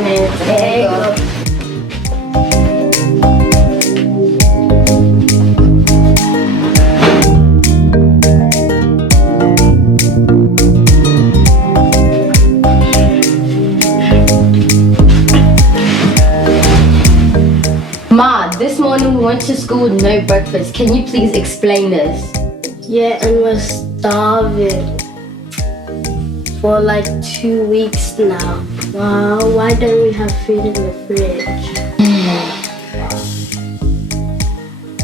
Ma, this morning we went to school with no breakfast. Can you please explain this? Yeah, and we're starving for like 2 weeks now. Wow, why don't we have food in the fridge?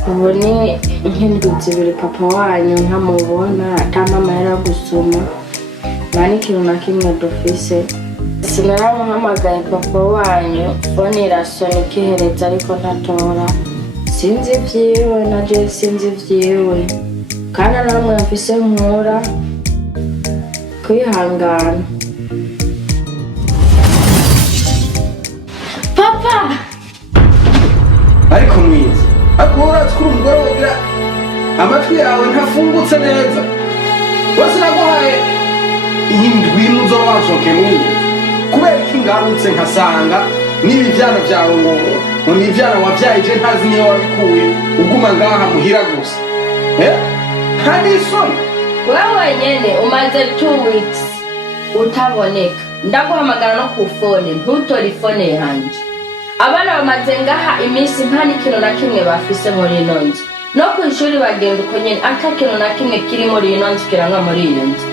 Ubu ni nk'indwi zibiri papa wanyu ntamubona ata mama yaragusoma nta n'ikintu na kimwe dufise. Sinaramuhamagaye papa wanyu phone irasona ikihereza ariko ntatora. Sinzi ivyiwe naje sinzi ivyiwe kandi namwe mfise nkura kwihangana. Papa! Ariko mwiza akora tukuru umugore wogira amatwi yawe ntafungutse neza. Wose naguhaye indwi muzo wasoke mwiza kubera ko ingarutse nkasanga nibi vyana vyawe ngo ni vyana wavyaje ntazi niyo wabikuye uguma ngaha muhira gusa. Kandi soni wewe nyene umaze 2 weeks utaboneka. Ndaguhamagara no ku phone ntutori phone yanje. Abana bamaze ngaha iminsi nta n'ikintu na kimwe bafise muri ino nzu. No ku ishuri bagenda uko nyene ata kintu na kimwe kiri muri ino nzu kiranga muri iyo nzu.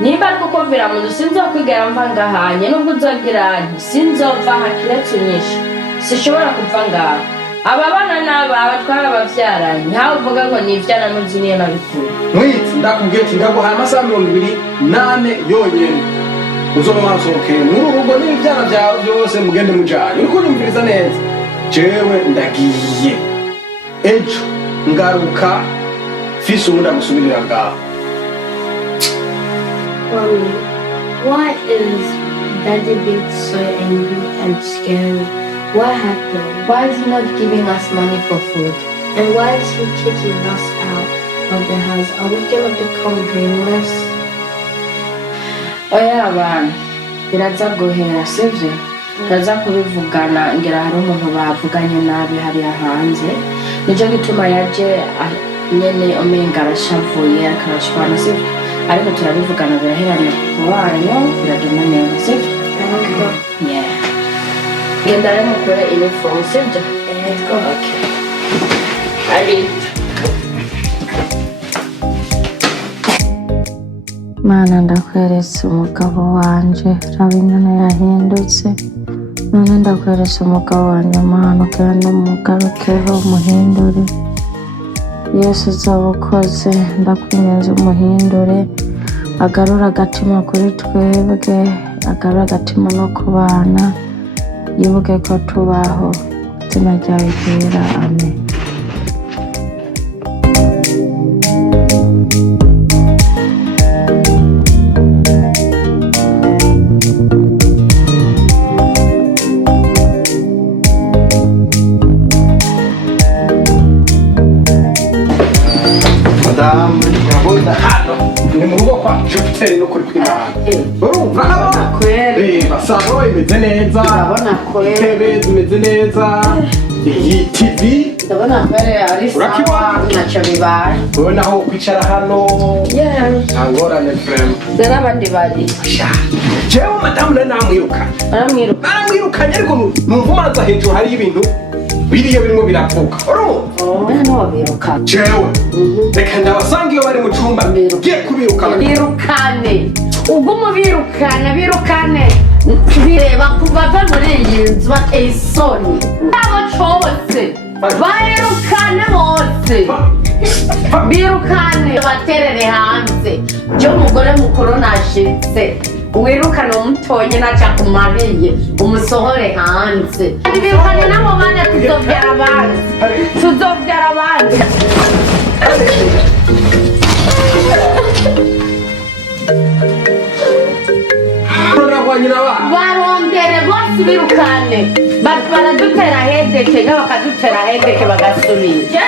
Niba kuko vira mu nzu sinzokwigera mva ngahanye nubwo uzogira nti sinzova hakiretse unyisha. Sishobora kuva ngaha. Aba bana n'aba twara bavyaranye ntawe uvuga ngo ni ivyana n'uzi niyo nabikuye. Mwiza ndakubwiye ati ndaguhaye amasaha 28 yonyene. Uzomasoke muri urugo n'ivyana vyawe byose mugende mujanye. Uriko nyumviriza neza. Jewe ndagiye. Ejo ngaruka fise umuntu agusubirira ngaho. Mommy, why is Daddy being so angry and scary? What happened? Why is he not giving us money for food? And why is he kicking us out of the house? Are we gonna become homeless? Oya bana biraza guhera sivyo turaza kubivugana ngira hari umuntu bavuganye nabi hariya hanze nico gituma yaje nyene omenga arashavuye akarashwana sivyo ariko turabivugana biraherana wanyu biragenda neza sivyo. Yeah, genda rero mukore uniform sivyo. Okay. Ari Mana ndakweretse umugabo wanje rabingana yahindutse none ndakweretse umugabo wanje Mana kandi umugarukeho umuhindure Yesu uzabukoze ndakwinyenza umuhindure agarura agatima kuri twebwe agarura agatima no kubana yibuke ko tubaho izina ryawe ryera amen. Ni mu rugo kwa Jupiter no kuri kwimana. Urumva abana kwere basaro imeze neza. Abana kwere TV zimeze neza. Iyi TV ndabona kwere ari sawa nacho bibaye. Ubona aho kwicara hano. Yeah. Angorane frame. Dera bandi bari. Jewe madamu na namwiruka. Baramwirukanye ariko numva umanza hejuru hari ibintu biriye birimo biravuka. Urumva? No biruka. Jewe. Reka ndabasanga iyo bari mu cyumba. Giye kubirukana. Birukane. Ubwo birukane. Bireba kuva muri iyi nzu isoni. Abo cyose. Birukane bose. Birukane baterere hanze. Cyo mugore mukuru nashitse. Wirukana umutonye naca kumariye umusohore hanze. Birukane nabo bana tuzovyara abandi. Barondere bose birukane baradutera hedeke bakadutera hedeke bagasubira.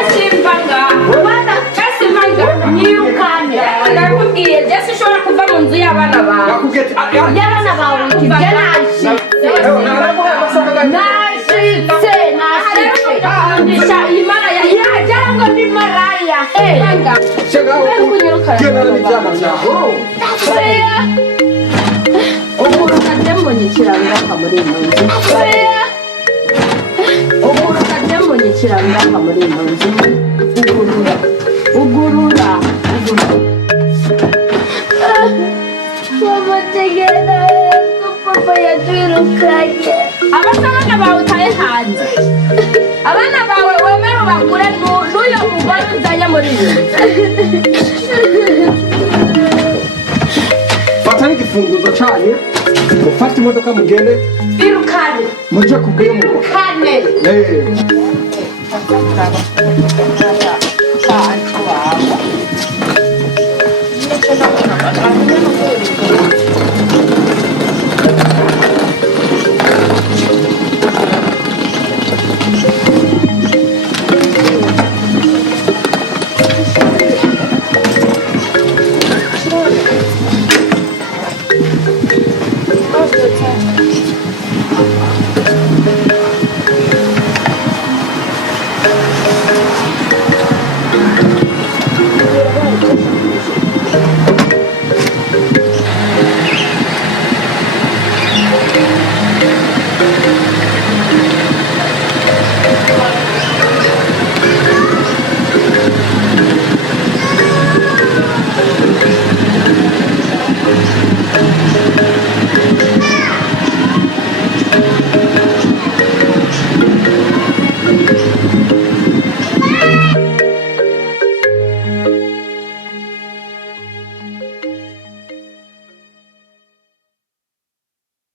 Nyirukane ndakubwiye Jesse ushobora kuva mu nzu y'abana bawe. Y'abana bawe ikibye nashitse. ndisha iyi maraya yajyango ni maraya banga Chega genda n'ibyana byawe uguruka ndemonyekira ngaha muri iyi nzu uguruka ndemonyekira ngaha muri iyi nzu ugurura Mama tegera ko papa yatwirukanye. abasabana bawe utaye hanze abana bawe wemere ubagure n'uyo mugore uzanye muri iyi nzu fata n'igifunguzo cyanyu mufate imodoka mugende birukane mujye kubwiye mu rugo kane Eh.